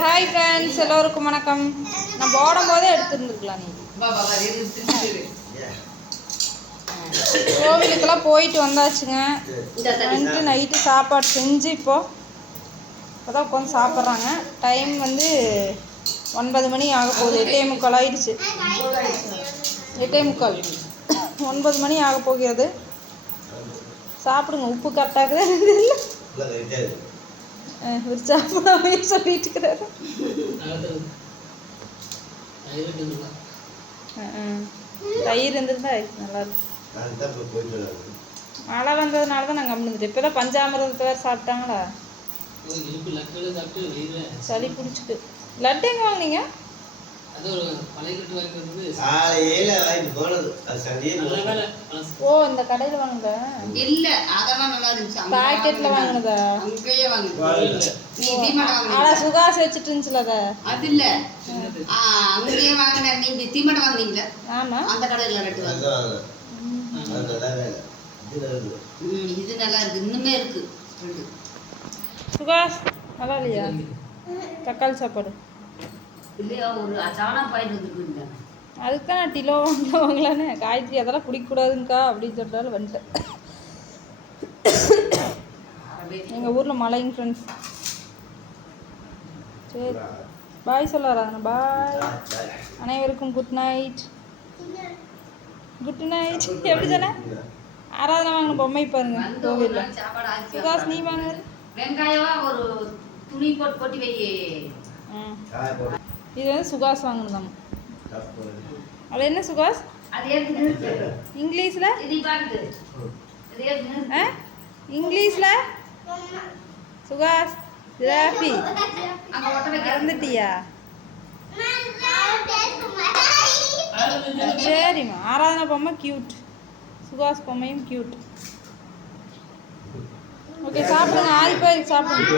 Hi friends எல்லோருக்கும் வணக்கம். நம்ம ஓடும் போதே எடுத்துருந்துருக்கலாம் நீ. கோவிலுக்கெல்லாம் போயிட்டு வந்தாச்சுங்க. வந்துட்டு நைட்டு சாப்பாடு. செஞ்சு இப்போ இப்போ தான் உட்காந்து சாப்பிட்றாங்க. டைம் வந்து ஒன்பது மணி ஆக போகுது. எட்டே முக்கால் ஆயிடுச்சு. எட்டே முக்கால். ஒன்பது மணி ஆக போகிறது. சாப்பிடுங்க. உப்பு கரெக்டாக ஒரு சாப்பிடாமே சொல்லிட்டு இருக்கிறாரு. தயிர் இருந்திருந்தா நல்லா இருக்கும் மழை வந்ததுனால தான் நாங்கள் அப்படி இப்போ தான் பஞ்சாமிரதத்தை வேறு சாப்பிட்டாங்களா? சளி பிடிச்சிட்டு. லட்டு எங்கே வாங்குனீங்க? காலையில போனது. அது. ஓ இந்த கடையில் வாங்குதா இல்ல அதெல்லாம் நல்லா இருந்துச்சு. அங்க பாக்கெட்டில் வாங்குனதா அங்கேயே வாங்கினது. நீ தீமடை வாங்கின ஆனால் சுகாஸ் வச்சுட்டு இருந்துச்சுல அதை? அது இல்ல. ஆ, அங்கேயே வாங்கின நீங்க தீமடை வாங்குனீங்களா? ஆமாம் அந்த கடையில ரெட்டு வாங்க அதான் வாங்கினேன். அது நல்லா வேலை. இது நல்லா இருக்கு. இன்னுமே இருக்கு. சுகாஸ் நல்லா இல்லையா? தக்காளி சாப்பாடு. இல்லையா ஒரு அச்சானா பாயிண்ட் வந்துருக்கு அதுக்கு தான் நான் டிலோ வாங்கல வாங்கலான்னு. காயத்ரி அதெல்லாம் குடிக்கக்கூடாதுங்கக்கா அப்படின்னு சொல்லிட்டாலும் வந்துட்டேன். எங்கள் ஊரில் மழைங்க ஃப்ரெண்ட்ஸ் சரி. பாய் சொல்ல வராங்க பாய் அனைவருக்கும் குட் நைட் குட் நைட் எப்படி சொன்ன? ஆராதனை வாங்கின பொம்மை பாருங்க கோவிலில். சுகாஸ் நீ வாங்குறது வெங்காயம் ஒரு துணி போட்டு கொட்டி வை. இது வந்து சுகாஸ் போடு. அது என்ன சுகாஸ். இங்கிலீஷில்? இங்கிலீஷில்? சுகாஸ் ஜிராஃபி. மறந்துட்டியா? சரிம்மா. ஆராதனா பொம்மை கியூட் சுகாஸ் பொம்மையும் கியூட் ஓகே சாப்பிடுங்க. ஆரி போய் சாப்பிடுங்க.